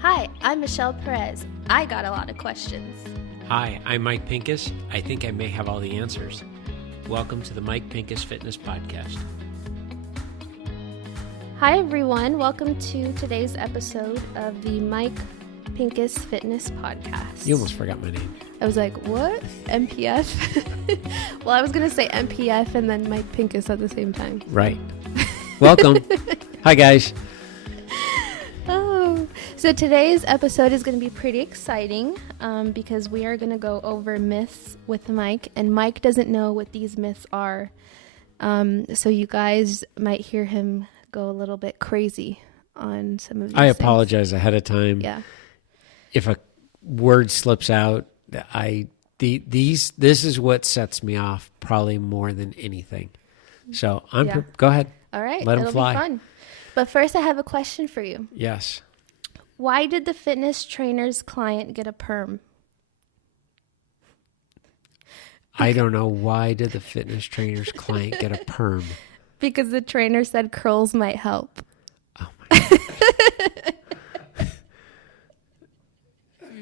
Hi, I'm Michelle Perez. I got a lot of questions. Hi, I'm Mike Pincus. I think I may have all the answers. Welcome to the Mike Pincus Fitness Podcast. Hi, everyone. Welcome to today's episode of the Mike Pincus Fitness Podcast. You almost forgot my name. I was like, what? MPF? Well, I was going to say MPF and then Mike Pincus at the same time. Right. Welcome. Hi, guys. So today's episode is going to be pretty exciting because we are going to go over myths with Mike, and Mike doesn't know what these myths are. So you guys might hear him go a little bit crazy on some of these things. Apologize ahead of time. Yeah. If a word slips out, this is what sets me off probably more than anything. So go ahead. All right. Let them fly. It'll be fun. But first, I have a question for you. Yes. Why did the fitness trainer's client get a perm? I don't know. Why did the fitness trainer's client get a perm? Because the trainer said curls might help. Oh, my God.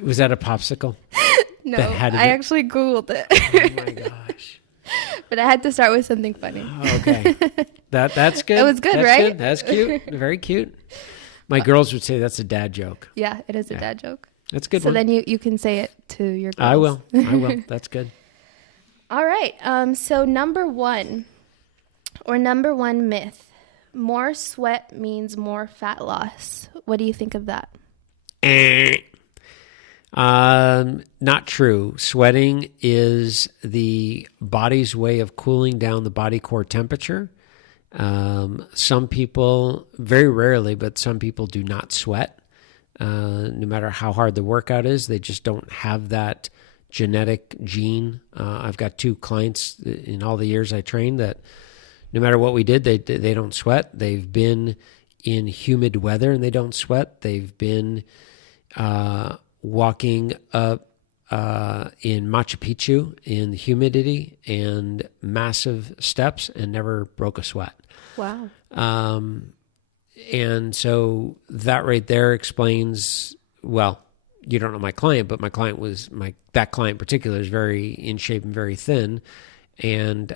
Was that a popsicle? No, I actually Googled it. Oh, my gosh. But I had to start with something funny. Okay. That's good. It was good, right? Good. That's cute. Very cute. My girls would say that's a dad joke. Yeah, it is a dad joke. That's a good so one. So then you can say it to your girls. I will. That's good. All right. So number one myth. More sweat means more fat loss. What do you think of that? Not true. Sweating is the body's way of cooling down the body core temperature. Some people, very rarely, but some people do not sweat. No matter how hard the workout is, they just don't have that genetic gene. I've got 2 clients in all the years I trained that no matter what we did, they don't sweat. They've been in humid weather and they don't sweat. They've been walking up in Machu Picchu in humidity and massive steps and never broke a sweat. Wow. And so that right there explains, well, you don't know my client, but my client that client in particular is very in shape and very thin, and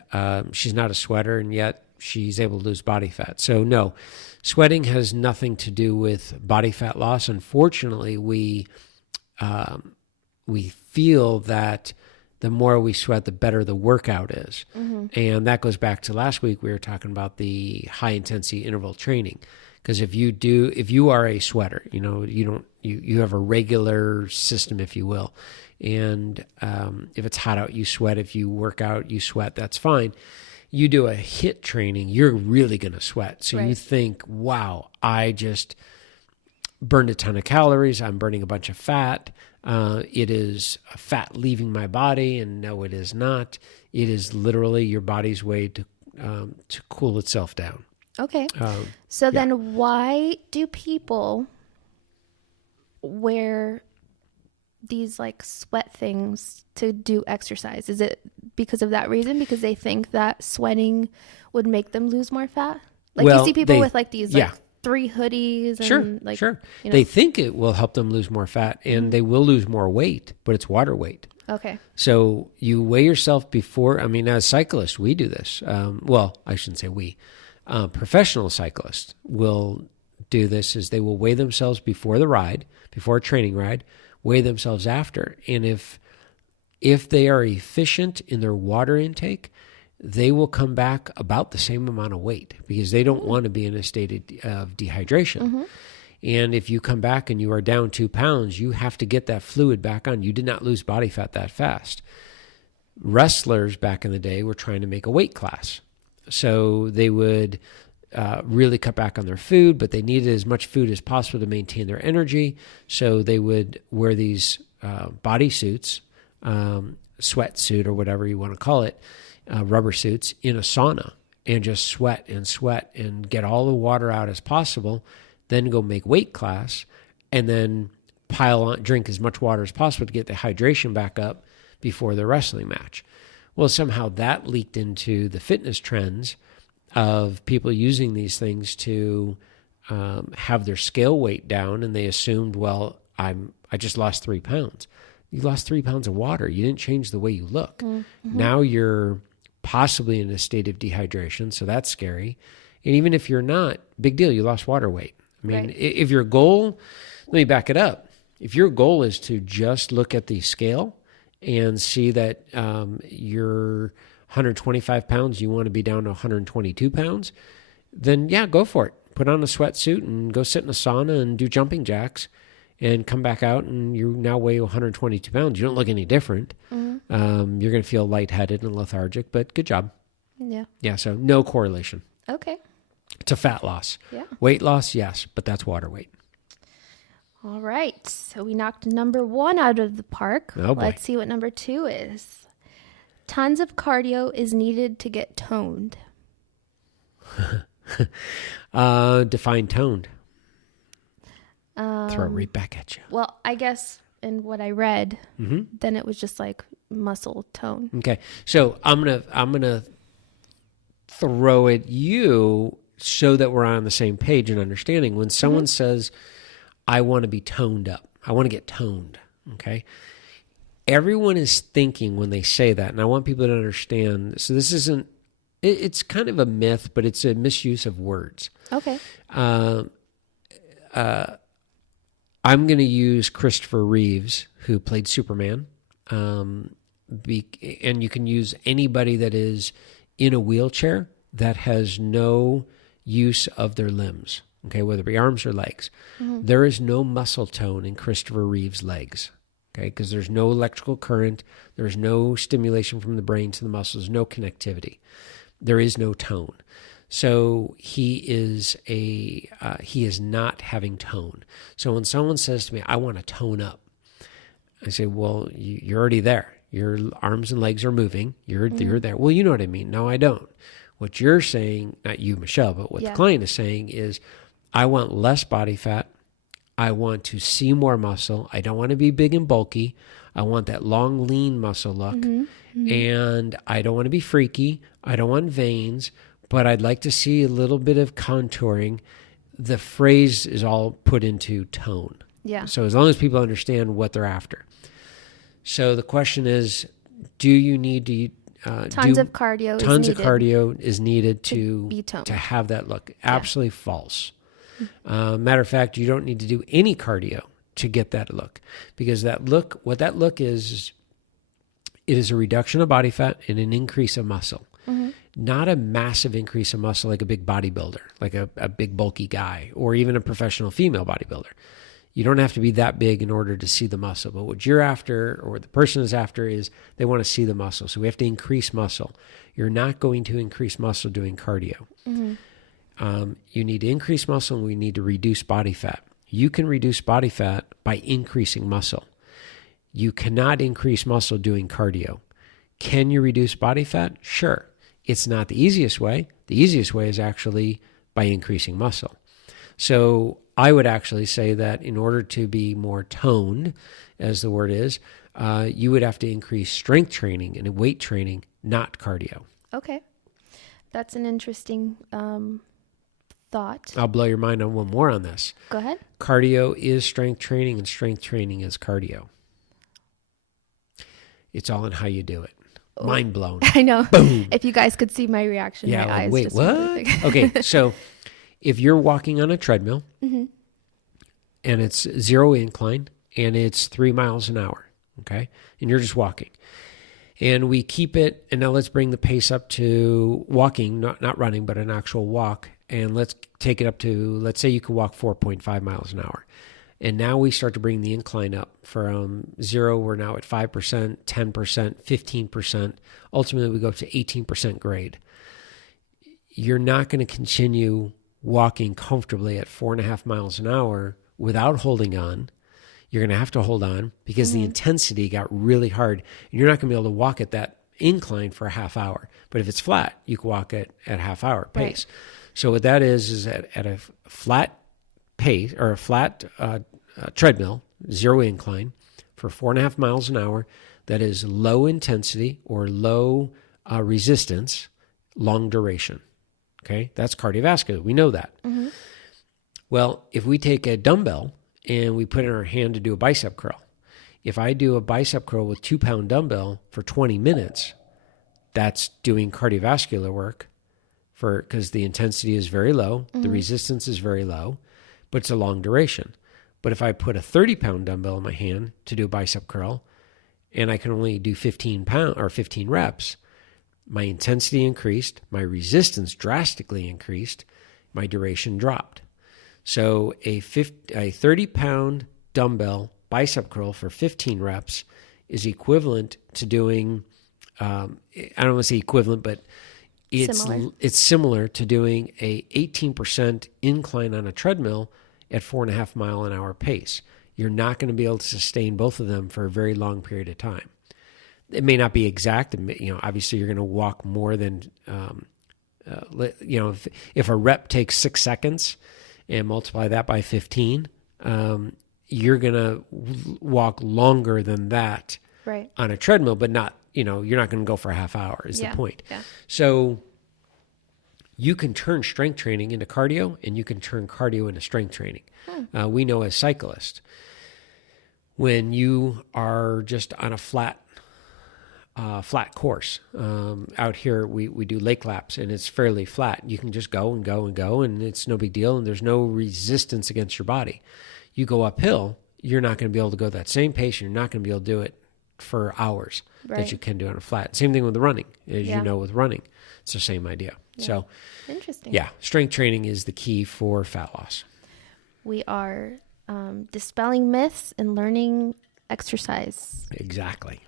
she's not a sweater, and yet she's able to lose body fat. So no, sweating has nothing to do with body fat loss. Unfortunately, we feel that the more we sweat, the better the workout is. Mm-hmm. And that goes back to last week. We were talking about the high intensity interval training. Because if you are a sweater, you have a regular system, if you will. And if it's hot out, you sweat. If you work out, you sweat. That's fine. You do a HIIT training, you're really going to sweat. So You think, wow, I just burned a ton of calories. I'm burning a bunch of fat. It is fat leaving my body, and no, it is not. It is literally your body's way to cool itself down. Okay. Then why do people wear these like sweat things to do exercise? Is it because of that reason? Because they think that sweating would make them lose more fat? Like you see people with like these like 3 hoodies and Sure. They think it will help them lose more fat, and they will lose more weight, but it's water weight. Okay. So you weigh yourself before. I mean, as cyclists, we do this. Well, I shouldn't say we. Professional cyclists will do this, is they will weigh themselves before the ride, before a training ride, weigh themselves after. And if they are efficient in their water intake, they will come back about the same amount of weight because they don't want to be in a state of dehydration. Mm-hmm. And if you come back and you are down 2 pounds, you have to get that fluid back on. You did not lose body fat that fast. Wrestlers back in the day were trying to make a weight class. So they would really cut back on their food, but they needed as much food as possible to maintain their energy. So they would wear these body suits, sweatsuit or whatever you want to call it, rubber suits in a sauna, and just sweat and get all the water out as possible, then go make weight class, and then pile on, drink as much water as possible to get the hydration back up before the wrestling match. Well, somehow that leaked into the fitness trends of people using these things to have their scale weight down and they assumed, well, I just lost 3 pounds. You lost 3 pounds of water. You didn't change the way you look. Mm-hmm. Now you're possibly in a state of dehydration, so that's scary. And even if you're not, big deal, you lost water weight. I mean, right. If your goal, let me back it up. If your goal is to just look at the scale and see that you're 125 pounds, you want to be down to 122 pounds, then yeah, go for it. Put on a sweatsuit and go sit in a sauna and do jumping jacks and come back out and you now weigh 122 pounds. You don't look any different. Mm-hmm. You're going to feel lightheaded and lethargic, but good job. Yeah. Yeah, so no correlation. Okay. To fat loss. Yeah. Weight loss, yes, but that's water weight. All right. So we knocked number 1 out of the park. Oh boy. Let's see what number 2 is. Tons of cardio is needed to get toned. Define toned. Throw it right back at you. Well, I guess in what I read, then it was just like muscle tone. Okay. So I'm gonna throw at you so that we're on the same page and understanding. When someone says, I want to be toned up, I want to get toned, okay? Everyone is thinking when they say that, and I want people to understand, so this isn't, it's kind of a myth, but it's a misuse of words. Okay. I'm going to use Christopher Reeves, who played Superman, and you can use anybody that is in a wheelchair that has no use of their limbs, okay, whether it be arms or legs. Mm-hmm. There is no muscle tone in Christopher Reeves' legs, okay, because there's no electrical current, there's no stimulation from the brain to the muscles, no connectivity. There is no tone. So he is not having tone. So when someone says to me, I want to tone up, I say, well, you're already there. Your arms and legs are moving. You're there. Well, you know what I mean. No, I don't. What you're saying, not you, Michelle, but what the client is saying is, I want less body fat. I want to see more muscle. I don't want to be big and bulky. I want that long, lean muscle look. Mm-hmm. Mm-hmm. And I don't want to be freaky. I don't want veins, but I'd like to see a little bit of contouring. The phrase is all put into tone. Yeah. So as long as people understand what they're after. So the question is, do you need to tons of cardio is needed to be toned, to have that look? Absolutely false. Matter of fact, you don't need to do any cardio to get that look, because what that look is, it is a reduction of body fat and an increase of muscle. Mm-hmm. Not a massive increase of muscle like a big bodybuilder, like a big bulky guy, or even a professional female bodybuilder. You don't have to be that big in order to see the muscle. But what you're after, or the person is after, is they want to see the muscle. So we have to increase muscle. You're not going to increase muscle doing cardio. Mm-hmm. You need to increase muscle, and we need to reduce body fat. You can reduce body fat by increasing muscle. You cannot increase muscle doing cardio. Can you reduce body fat? Sure. It's not the easiest way. The easiest way is actually by increasing muscle. So I would actually say that in order to be more toned, as the word is, you would have to increase strength training and weight training, not cardio. Okay. That's an interesting thought. I'll blow your mind on one more on this. Go ahead. Cardio is strength training, and strength training is cardio. It's all in how you do it. Mind blown. I know. Boom. If you guys could see my reaction, yeah, my eyes wait, just what? Okay, so if you're walking on a treadmill, mm-hmm. and it's 0 incline and it's 3 miles an hour, okay, and you're just walking, and we keep it, and now let's bring the pace up to walking, not running, but an actual walk, and let's take it up to, let's say you could walk 4.5 miles an hour. And now we start to bring the incline up from 0. We're now at 5%, 10%, 15%. Ultimately, we go up to 18% grade. You're not going to continue walking comfortably at 4.5 miles an hour without holding on. You're going to have to hold on because the intensity got really hard. And you're not going to be able to walk at that incline for a half hour. But if it's flat, you can walk at half hour pace. Right. So what that is at a flat pace, or a flat treadmill, 0 incline for 4.5 miles an hour, that is low intensity or low resistance, long duration. Okay, that's cardiovascular. We know that. Mm-hmm. Well, if we take a dumbbell and we put it in our hand to do a bicep curl, if I do a bicep curl with 2-pound dumbbell for 20 minutes, that's doing cardiovascular work because the intensity is very low, the resistance is very low, but it's a long duration. But if I put a 30-pound dumbbell in my hand to do a bicep curl, and I can only do 15 reps, my intensity increased, my resistance drastically increased, my duration dropped. So a 30-pound dumbbell bicep curl for 15 reps is equivalent to doing, I don't want to say equivalent, but it's similar to doing a 18% incline on a treadmill at 4.5 mile an hour pace. You're not going to be able to sustain both of them for a very long period of time. It may not be exact. Obviously you're going to walk more than, if a rep takes 6 seconds and multiply that by 15, you're going to walk longer than that on a treadmill, but not, you're not going to go for a half hour is the point. Yeah. So you can turn strength training into cardio, and you can turn cardio into strength training. We know as cyclists, when you are just on a flat course, out here we do lake laps, and it's fairly flat. You can just go and go and go, and it's no big deal, and there's no resistance against your body. You go uphill, you're not going to be able to go that same pace. You're not going to be able to do it for hours that you can do on a flat. Same thing with the running, as you know, with running, it's the same idea. Yeah. So interesting. Yeah, strength training is the key for fat loss. We are dispelling myths and learning exercise. Exactly.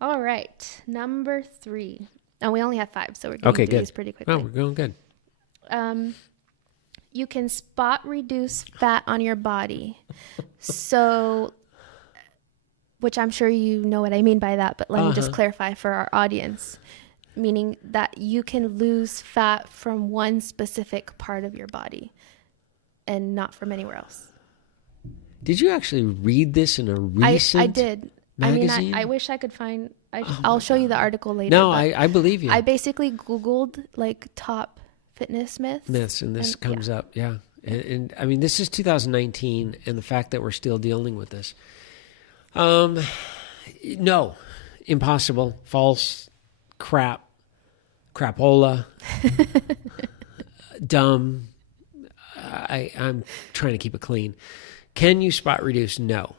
All right, number 3. And we only have 5, so we're going to do these pretty quickly. Oh, we're going good. You can spot reduce fat on your body. So, which I'm sure you know what I mean by that, but let me just clarify for our audience. Meaning that you can lose fat from one specific part of your body and not from anywhere else. Did you actually read this in a recent I did. magazine? I mean, I wish I could find... I'll show you the article later. No, I believe you. I basically Googled top fitness myths. And this comes up, yeah. And I mean, this is 2019, and the fact that we're still dealing with this. No, impossible, false, crapola, dumb. I'm trying to keep it clean. Can you spot reduce? No.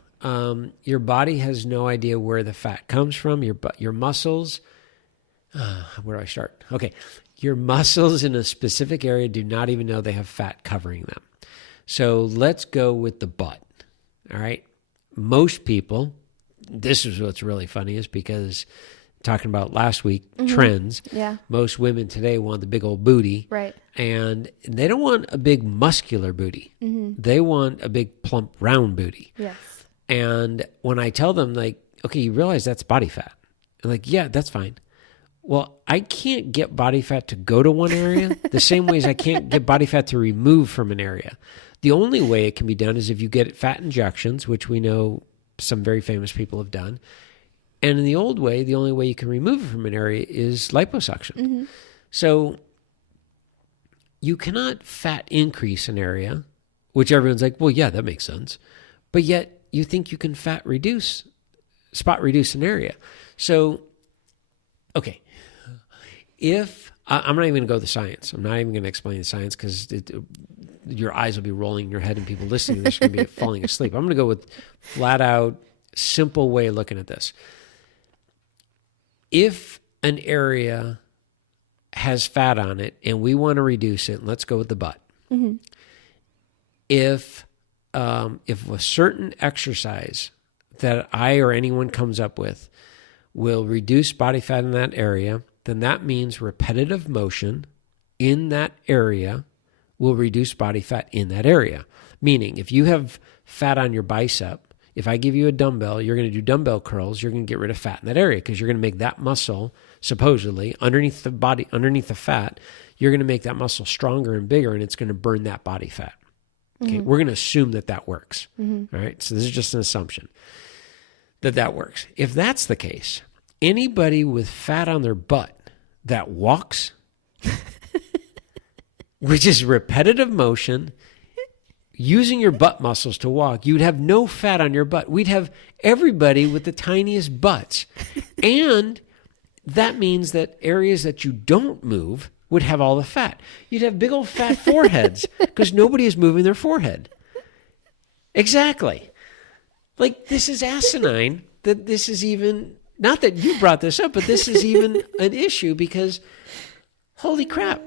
Your body has no idea where the fat comes from. Your muscles. Where do I start? Okay. Your muscles in a specific area do not even know they have fat covering them. So let's go with the butt. All right. Most people, this is what's really funny, is because talking about last week, trends. Yeah. Most women today want the big old booty. Right. And they don't want a big muscular booty. They want a big plump round booty. Yes. And when I tell them, like, okay, you realize that's body fat. I'm like, yeah, that's fine. Well, I can't get body fat to go to one area the same way as I can't get body fat to remove from an area. The only way it can be done is if you get fat injections, which we know some very famous people have done. And in the old way, the only way you can remove it from an area is liposuction. So you cannot fat increase an area, which everyone's like, well, yeah, that makes sense. But yet you think you can spot reduce an area. So, okay. If I'm not even going to go to the science. I'm not even going to explain the science because your eyes will be rolling in your head and people listening to this are going to be falling asleep. I'm going to go with flat out, simple way of looking at this. If an area has fat on it and we want to reduce it, let's go with the butt. If a certain exercise that I or anyone comes up with will reduce body fat in that area, then that means repetitive motion in that area will reduce body fat in that area. Meaning, if you have fat on your bicep, if I give you a dumbbell, you're going to do dumbbell curls, you're going to get rid of fat in that area because you're going to make that muscle, supposedly, underneath the body, underneath the fat, you're going to make that muscle stronger and bigger, and it's going to burn that body fat. Okay, we're going to assume that works. All right, so this is just an assumption that works. If that's the case, anybody with fat on their butt that walks which is repetitive motion, using your butt muscles to walk, you'd have no fat on your butt. We'd have everybody with the tiniest butts. And that means that areas that you don't move would have all the fat. You'd have big old fat foreheads because nobody is moving their forehead. Exactly. Like, this is asinine that this is even, not that you brought this up, but this is even an issue because, holy crap,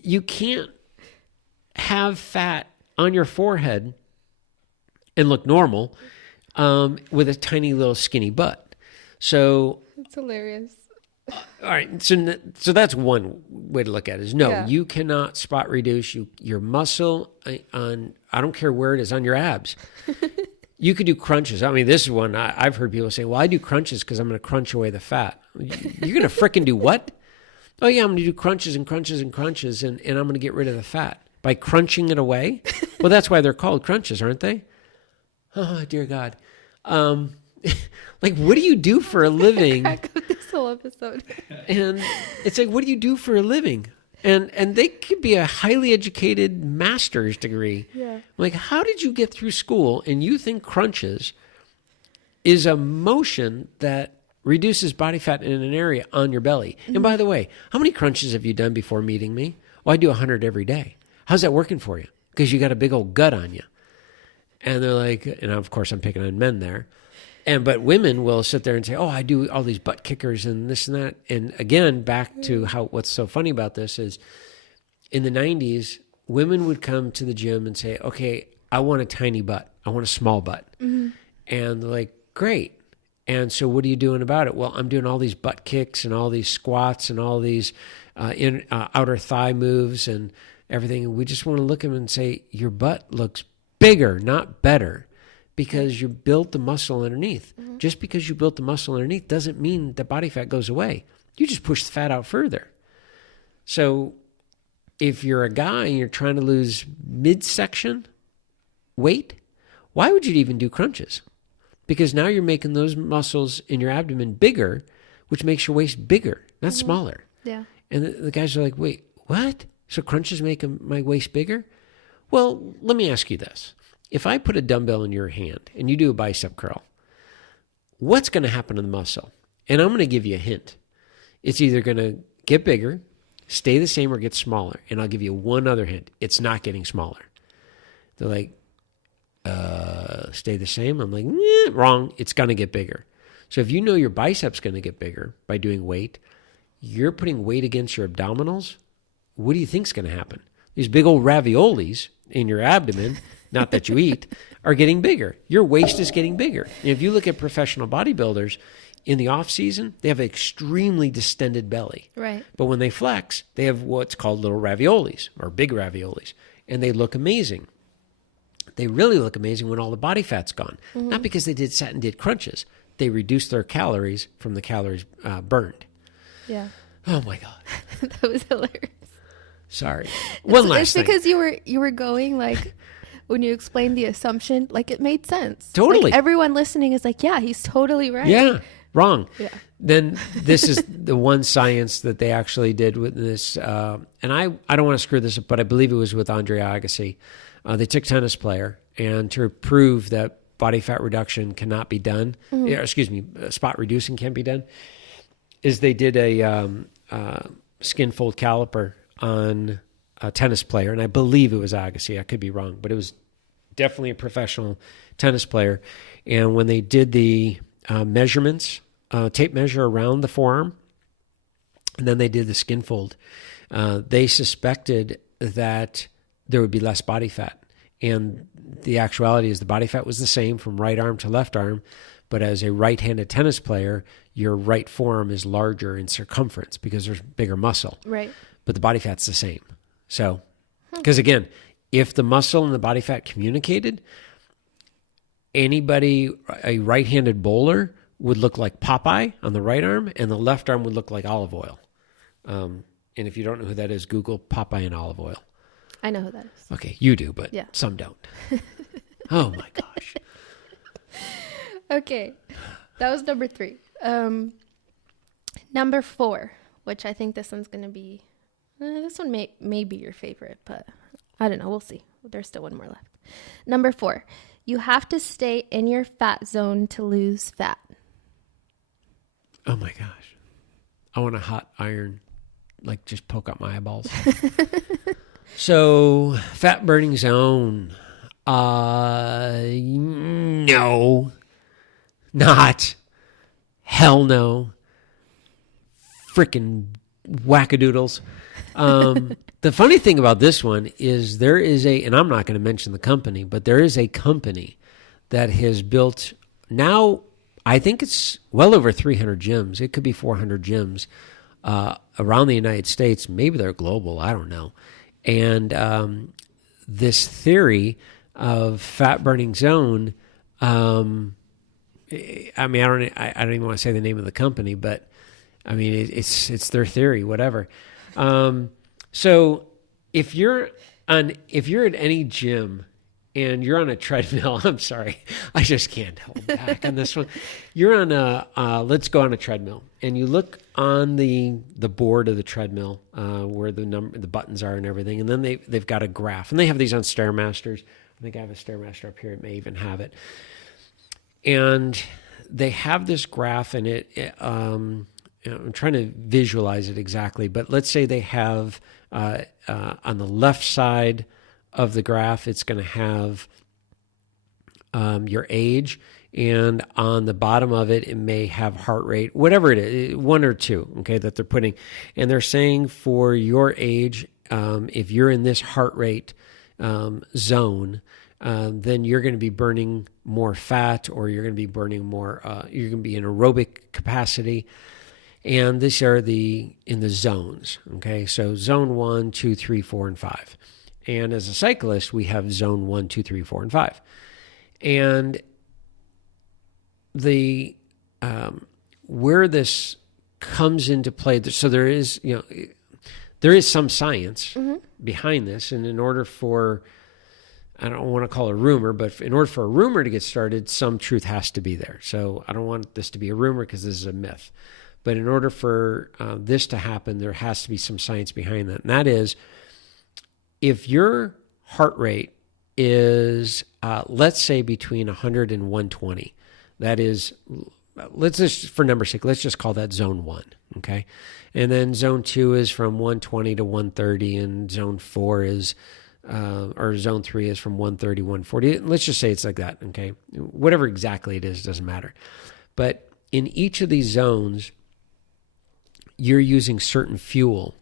you can't have fat on your forehead and look normal with a tiny little skinny butt. So it's hilarious. All right, so that's one way to look at it. Is no, you cannot spot reduce your muscle on. I don't care where it is on your abs. You could do crunches. I mean, this is one I've heard people say. Well, I do crunches because I'm going to crunch away the fat. You're going to frickin' do what? Oh yeah, I'm going to do crunches and crunches and crunches, and I'm going to get rid of the fat by crunching it away. Well, that's why they're called crunches, aren't they? Oh dear God. Like, what do you do for a living? Crack up this whole episode. And it's like, what do you do for a living? And they could be a highly educated master's degree. Yeah. Like, how did you get through school and you think crunches is a motion that reduces body fat in an area on your belly? Mm-hmm. And by the way, how many crunches have you done before meeting me? Well, I do 100 every day. How's that working for you? Because you got a big old gut on you. And they're like, and of course I'm picking on men there. But women will sit there and say, oh, I do all these butt kickers and this and that. And again, back to what's so funny about this is in the 90s, women would come to the gym and say, okay, I want a tiny butt. I want a small butt. Mm-hmm. And they're like, great. And so what are you doing about it? Well, I'm doing all these butt kicks and all these squats and all these outer thigh moves and everything. And we just want to look at them and say, your butt looks bigger, not better. Because you built the muscle underneath. Mm-hmm. Just because you built the muscle underneath doesn't mean that body fat goes away. You just push the fat out further. So if you're a guy and you're trying to lose midsection weight, why would you even do crunches? Because now you're making those muscles in your abdomen bigger, which makes your waist bigger, not smaller. Yeah. And the guys are like, wait, what? So crunches make my waist bigger? Well, let me ask you this. If I put a dumbbell in your hand and you do a bicep curl, what's going to happen to the muscle? And I'm going to give you a hint. It's either going to get bigger, stay the same, or get smaller. And I'll give you one other hint. It's not getting smaller. They're like, stay the same? I'm like, wrong. It's going to get bigger. So if you know your bicep's going to get bigger by doing weight, you're putting weight against your abdominals. What do you think's going to happen? These big old raviolis in your abdomen, not that you eat, are getting bigger. Your waist is getting bigger. And if you look at professional bodybuilders, in the off season, they have an extremely distended belly. Right. But when they flex, they have what's called little raviolis or big raviolis, and they look amazing. They really look amazing when all the body fat's gone. Mm-hmm. Not because they sat and did crunches. They reduced their calories from the calories burned. Yeah. Oh my God. That was hilarious. Sorry. One last thing. It's because you were going like, when you explained the assumption, like it made sense. Totally. Like, everyone listening is like, yeah, he's totally right. Yeah. Wrong. Yeah. Then this is the one science that they actually did with this. And I don't want to screw this up, but I believe it was with Andre Agassi. They took a tennis player, and to prove that body fat reduction cannot be done, spot reducing can't be done, is they did a skin fold caliper on a tennis player. And I believe it was Agassi. I could be wrong, but it was definitely a professional tennis player. And when they did the measurements, tape measure around the forearm, and then they did the skin fold, they suspected that there would be less body fat. And the actuality is the body fat was the same from right arm to left arm, but as a right-handed tennis player, your right forearm is larger in circumference because there's bigger muscle. Right. But the body fat's the same. So, because again, if the muscle and the body fat communicated, anybody, a right-handed bowler would look like Popeye on the right arm, and the left arm would look like olive oil. And if you don't know who that is, Google Popeye and olive oil. I know who that is. Okay, you do, but yeah. Some don't. Oh my gosh. Okay, that was number 3. Number 4, which I think this one's going to be This one may be your favorite, but I don't know. We'll see. There's still one more left. Number 4, you have to stay in your fat zone to lose fat. Oh my gosh. I want a hot iron, like just poke out my eyeballs. So, fat burning zone. No. Not. Hell no. Freaking wackadoodles. The funny thing about this one is there is and I'm not going to mention the company, but there is a company that has built, now I think it's well over 300 gyms. It could be 400 gyms around the United States. Maybe they're global. I don't know. And this theory of fat burning zone, I mean, I don't even want to say the name of the company, but I mean, it's their theory, whatever. So if you're at any gym and you're on a treadmill, I'm sorry, I just can't hold back on this one. You're on let's go on a treadmill, and you look on the board of the treadmill where the buttons are and everything, and then they've got a graph, and they have these on Stairmasters. I think I have a Stairmaster up here. It may even have it, and they have this graph, and I'm trying to visualize it exactly, but let's say they have on the left side of the graph, it's going to have your age, and on the bottom of it, it may have heart rate, whatever it is, 1 or 2, okay, that they're putting. And they're saying for your age, if you're in this heart rate zone, then you're going to be burning more fat, or you're going to be burning more, you're going to be in aerobic capacity. And these are in the zones, okay? So zone 1, 2, 3, 4, and 5. And as a cyclist, we have zone 1, 2, 3, 4, and 5. And where this comes into play, so there is some science behind this. And in order for, I don't want to call it a rumor, but in order for a rumor to get started, some truth has to be there. So I don't want this to be a rumor because this is a myth. But in order for this to happen, there has to be some science behind that. And that is, if your heart rate is, let's say, between 100 and 120, that is, let's just, for number's sake, let's just call that zone 1, okay? And then zone 2 is from 120 to 130, and zone 4 is, or zone 3 is from 130 to 140. Let's just say it's like that, okay? Whatever exactly it is, doesn't matter. But in each of these zones, you're using certain fuel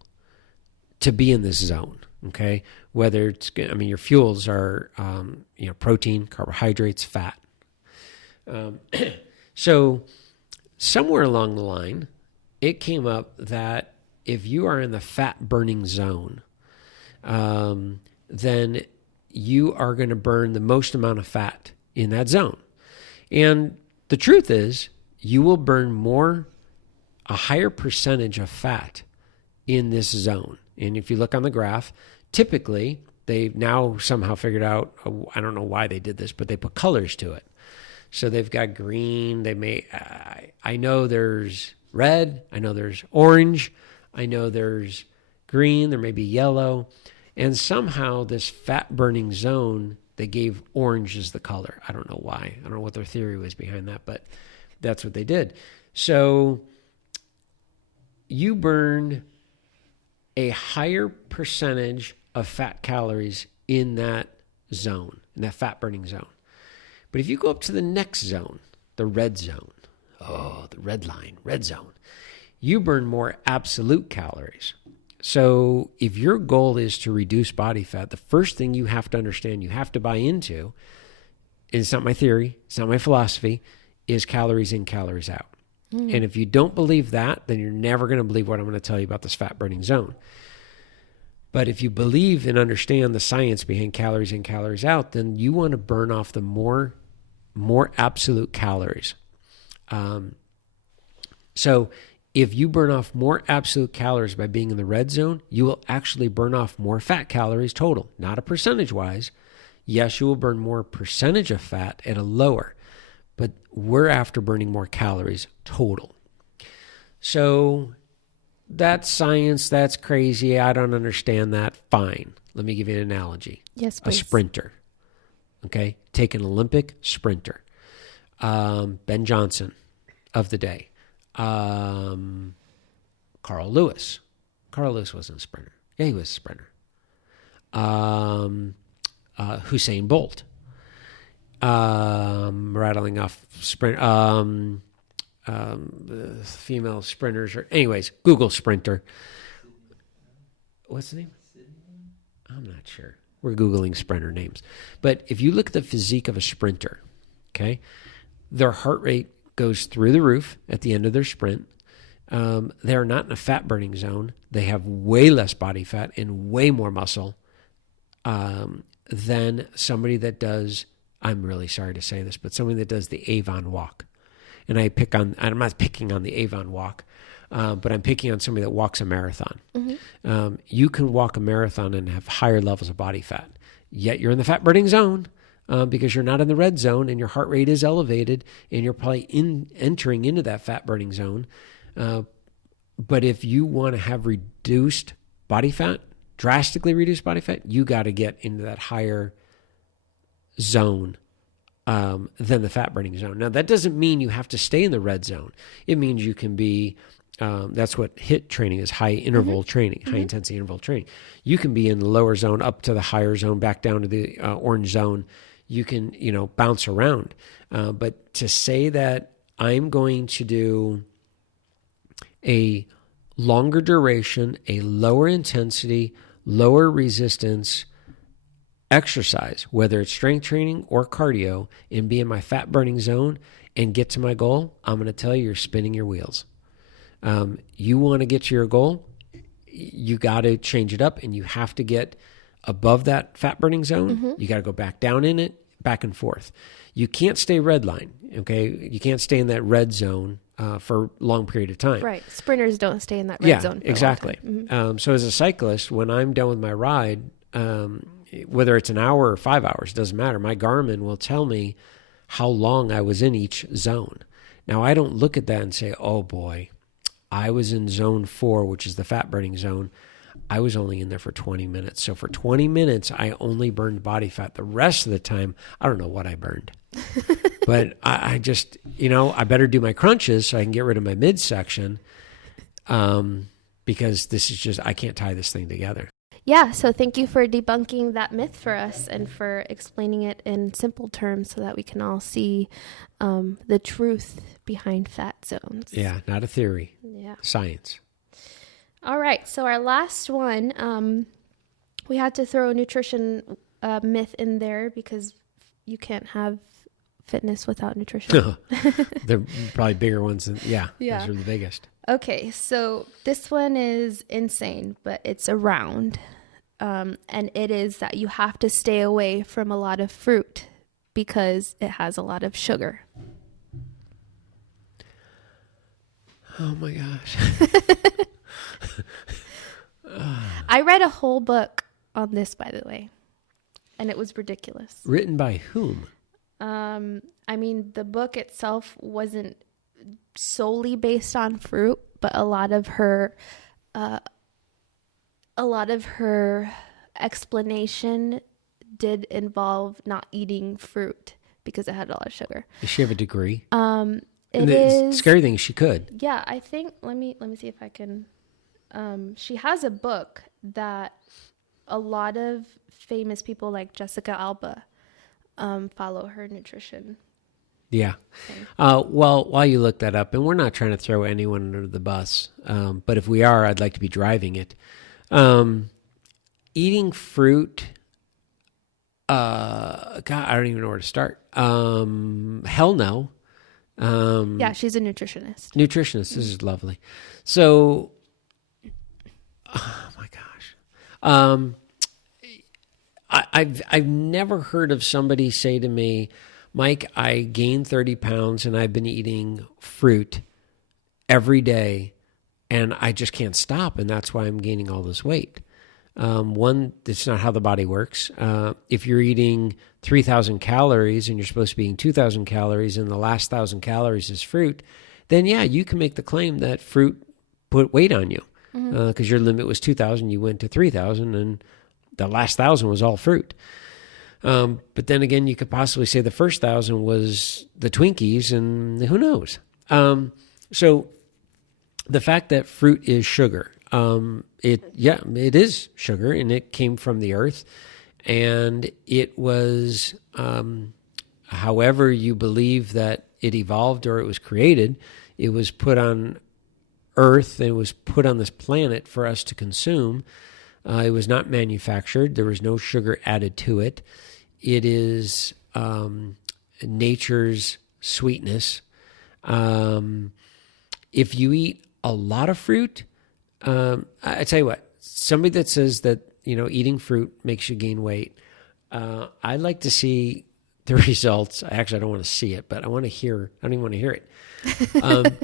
to be in this zone, okay? Whether it's, I mean, your fuels are, protein, carbohydrates, fat. So somewhere along the line, it came up that if you are in the fat burning zone, then you are going to burn the most amount of fat in that zone. And the truth is, you will burn a higher percentage of fat in this zone. And if you look on the graph, typically they've now somehow figured out, I don't know why they did this, but they put colors to it. So they've got green, I know there's red, I know there's orange, I know there's green, there may be yellow. And somehow this fat burning zone, they gave orange as the color. I don't know why. I don't know what their theory was behind that, but that's what they did. So you burn a higher percentage of fat calories in that zone, in that fat burning zone. But if you go up to the next zone, the red zone, the red line, red zone, you burn more absolute calories. So if your goal is to reduce body fat, the first thing you have to understand, you have to buy into, and it's not my theory, it's not my philosophy, is calories in, calories out. And if you don't believe that, then you're never going to believe what I'm going to tell you about this fat burning zone. But if you believe and understand the science behind calories in, calories out, then you want to burn off the more absolute calories. So if you burn off more absolute calories by being in the red zone, you will actually burn off more fat calories total, not a percentage wise. Yes, you will burn more percentage of fat at a lower, but we're after burning more calories total. So that's science. That's crazy. I don't understand that. Fine. Let me give you an analogy. Yes, A please. sprinter. Okay. Take an Olympic sprinter. Ben Johnson of the day. Carl Lewis. Carl Lewis wasn't a sprinter. Yeah, he was a sprinter. Usain Bolt. Rattling off sprint. Female sprinters. Anyways, Google sprinter. What's the name? I'm not sure. We're Googling sprinter names. But if you look at the physique of a sprinter, okay, their heart rate goes through the roof at the end of their sprint. They're not in a fat burning zone. They have way less body fat and way more muscle than somebody that does, I'm really sorry to say this, but somebody that does the Avon walk. And I'm not picking on the Avon walk, but I'm picking on somebody that walks a marathon. Mm-hmm. You can walk a marathon and have higher levels of body fat, yet you're in the fat burning zone because you're not in the red zone and your heart rate is elevated and you're probably entering into that fat burning zone. But if you want to have reduced body fat, drastically reduced body fat, you got to get into that higher zone than the fat burning zone. Now, that doesn't mean you have to stay in the red zone. It means you can be, that's what HIIT training is, high interval training, high intensity interval training. You can be in the lower zone up to the higher zone, back down to the orange zone. You can, bounce around. But to say that I'm going to do a longer duration, a lower intensity, lower resistance exercise, whether it's strength training or cardio, and be in my fat burning zone and get to my goal, I'm going to tell you, you're spinning your wheels. You want to get to your goal, you got to change it up, and you have to get above that fat burning zone. You got to go back down in it, back and forth. You can't stay red line, okay? You can't stay in that red zone for a long period of time. Right. Sprinters don't stay in that red zone for exactly. a long time. So as a cyclist, when I'm done with my ride, whether it's an hour or 5 hours, doesn't matter. My Garmin will tell me how long I was in each zone. Now, I don't look at that and say, oh boy, I was in zone 4, which is the fat burning zone. I was only in there for 20 minutes. So for 20 minutes, I only burned body fat. The rest of the time, I don't know what I burned. But I just, I better do my crunches so I can get rid of my midsection because this is just, I can't tie this thing together. Yeah, so thank you for debunking that myth for us and for explaining it in simple terms so that we can all see the truth behind fat zones. Yeah, not a theory. Yeah. Science. All right, so our last one, we had to throw a nutrition myth in there because you can't have fitness without nutrition. They're probably bigger ones than, yeah, Yeah. those are the biggest. Okay, so this one is insane, but it's around. And it is that you have to stay away from a lot of fruit because it has a lot of sugar. Oh my gosh. I read a whole book on this, by the way, and it was ridiculous. Written by whom? The book itself wasn't solely based on fruit, but a lot of her explanation did involve not eating fruit because it had a lot of sugar. Does she have a degree? It is scary thing. She could. Yeah, I think. Let me see if I can. She has a book that a lot of famous people like Jessica Alba follow her nutrition. Yeah. Well, while you look that up, and we're not trying to throw anyone under the bus, but if we are, I'd like to be driving it. Eating fruit, God, I don't even know where to start. Hell no. Yeah, she's a nutritionist. Nutritionist, this is lovely. So, oh my gosh. I've never heard of somebody say to me, Mike, I gained 30 pounds and I've been eating fruit every day and I just can't stop. And that's why I'm gaining all this weight. One, that's not how the body works. If you're eating 3,000 calories and you're supposed to be eating 2,000 calories and the last 1,000 calories is fruit, then yeah, you can make the claim that fruit put weight on you. because your limit was 2,000. You went to 3,000, and the last 1,000 was all fruit. But then again, you could possibly say the first 1,000 was the Twinkies, and who knows? So the fact that fruit is sugar, it is sugar, and it came from the earth, and it was, however you believe that it evolved or it was created, it was put on earth, and it was put on this planet for us to consume. It was not manufactured. There was no sugar added to it. It is nature's sweetness. If you eat a lot of fruit, I tell you what, somebody that says that, eating fruit makes you gain weight, I like to see the results. Actually, I don't want to see it, but I don't even want to hear it.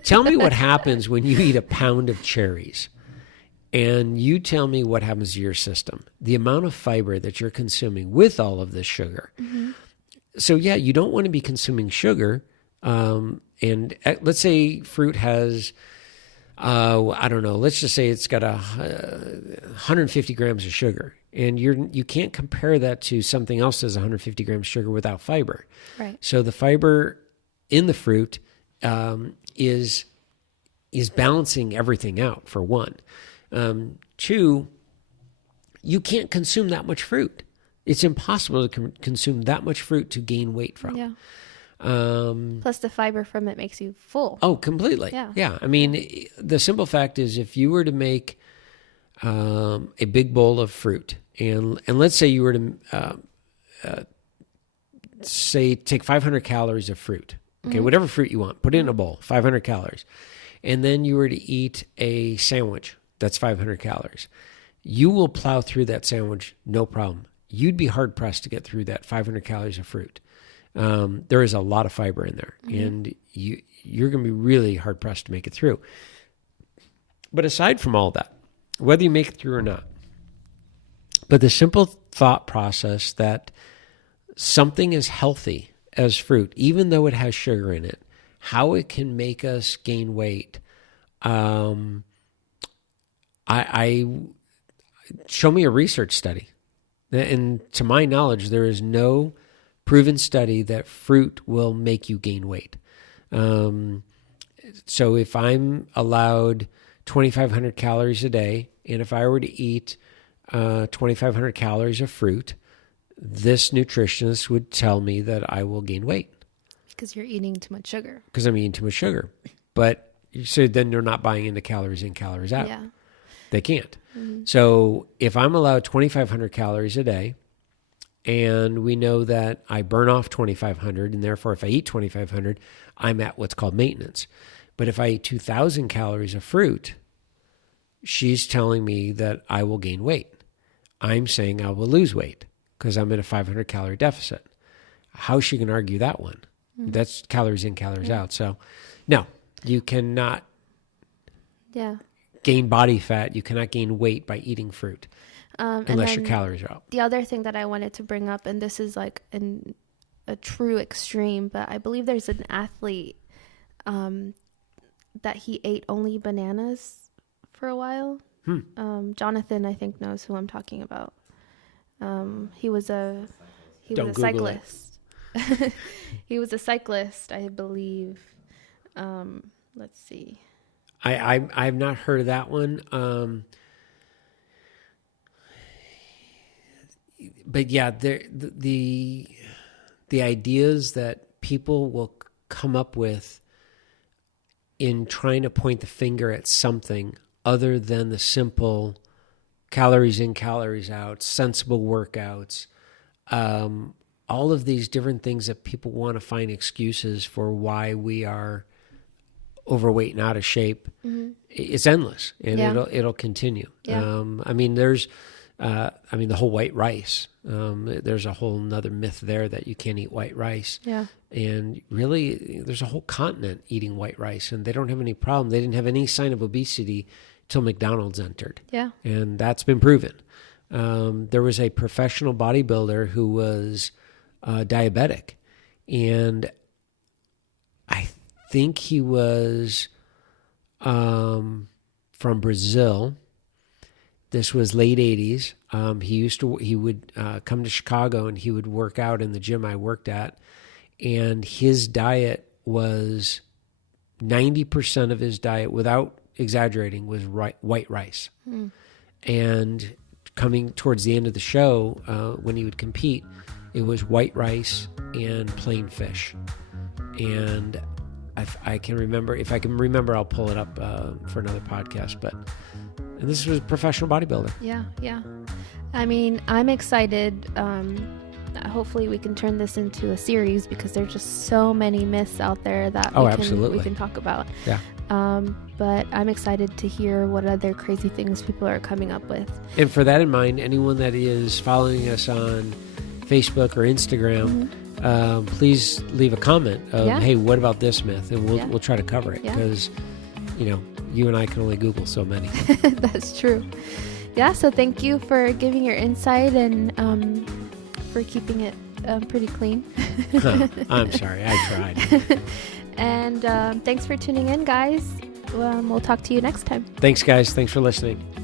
Tell me what happens when you eat a pound of cherries, and you tell me what happens to your system, the amount of fiber that you're consuming with all of this sugar. So yeah, you don't want to be consuming sugar. And let's say fruit has, I don't know, let's just say it's got 150 grams of sugar, and you can't compare that to something else that's 150 grams of sugar without fiber. Right. So the fiber in the fruit is balancing everything out, for one. Two, you can't consume that much fruit. It's impossible to consume that much fruit to gain weight from. Yeah. Plus the fiber from it makes you full. Oh, completely. Yeah. I mean, the simple fact is, if you were to make a big bowl of fruit, and let's say you were to take 500 calories of fruit, okay, whatever fruit you want, put it in a bowl, 500 calories, and then you were to eat a sandwich, that's 500 calories. You will plow through that sandwich, no problem. You'd be hard pressed to get through that 500 calories of fruit. There is a lot of fiber in there, and you're going to be really hard pressed to make it through. But aside from all that, whether you make it through or not, but the simple thought process that something is healthy as fruit, even though it has sugar in it, how it can make us gain weight, I show me a research study. And to my knowledge, there is no proven study that fruit will make you gain weight. So if I'm allowed 2,500 calories a day, and if I were to eat 2,500 calories of fruit, this nutritionist would tell me that I will gain weight. Because you're eating too much sugar. Because I'm eating too much sugar. But so then they're not buying into calories in, calories out. Yeah. They can't. So if I'm allowed 2,500 calories a day, and we know that I burn off 2,500, and therefore if I eat 2,500, I'm at what's called maintenance. But if I eat 2,000 calories of fruit, she's telling me that I will gain weight. I'm saying I will lose weight because I'm in a 500 calorie deficit. How's she going to argue that one? That's calories in, calories out. So no, you cannot gain body fat. You cannot gain weight by eating fruit. Unless your calories are up. The other thing that I wanted to bring up, and this is like a true extreme, but I believe there's an athlete that he ate only bananas for a while. Jonathan, I think, knows who I'm talking about. He was a cyclist. He was a cyclist, I believe. Let's see. I've not heard of that one. But yeah, the ideas that people will come up with in trying to point the finger at something other than the simple calories in, calories out, sensible workouts, all of these different things that people want to find excuses for why we are overweight and out of shape. It's endless, and it'll continue. I mean, there's the whole white rice. There's a whole nother myth there that you can't eat white rice. Yeah. And really, there's a whole continent eating white rice, and they don't have any problem. They didn't have any sign of obesity till McDonald's entered. Yeah. And that's been proven. There was a professional bodybuilder who was diabetic, and I think he was from Brazil. This was late 80s. He would come to Chicago and he would work out in the gym I worked at. And his diet was 90% of his diet, without exaggerating, was white rice. And coming towards the end of the show, when he would compete, it was white rice and plain fish. And I can remember, if I can remember, I'll pull it up for another podcast. And this was a professional bodybuilder. Yeah. I mean, I'm excited. Hopefully we can turn this into a series, because there's just so many myths out there that we can talk about. Yeah. But I'm excited to hear what other crazy things people are coming up with. And for that in mind, anyone that is following us on Facebook or Instagram, please leave a comment of, hey, what about this myth? And we'll try to cover it, because, you and I can only Google so many. That's true. Yeah, so thank you for giving your insight and for keeping it pretty clean. I'm sorry, I tried. And thanks for tuning in, guys. We'll talk to you next time. Thanks, guys. Thanks for listening.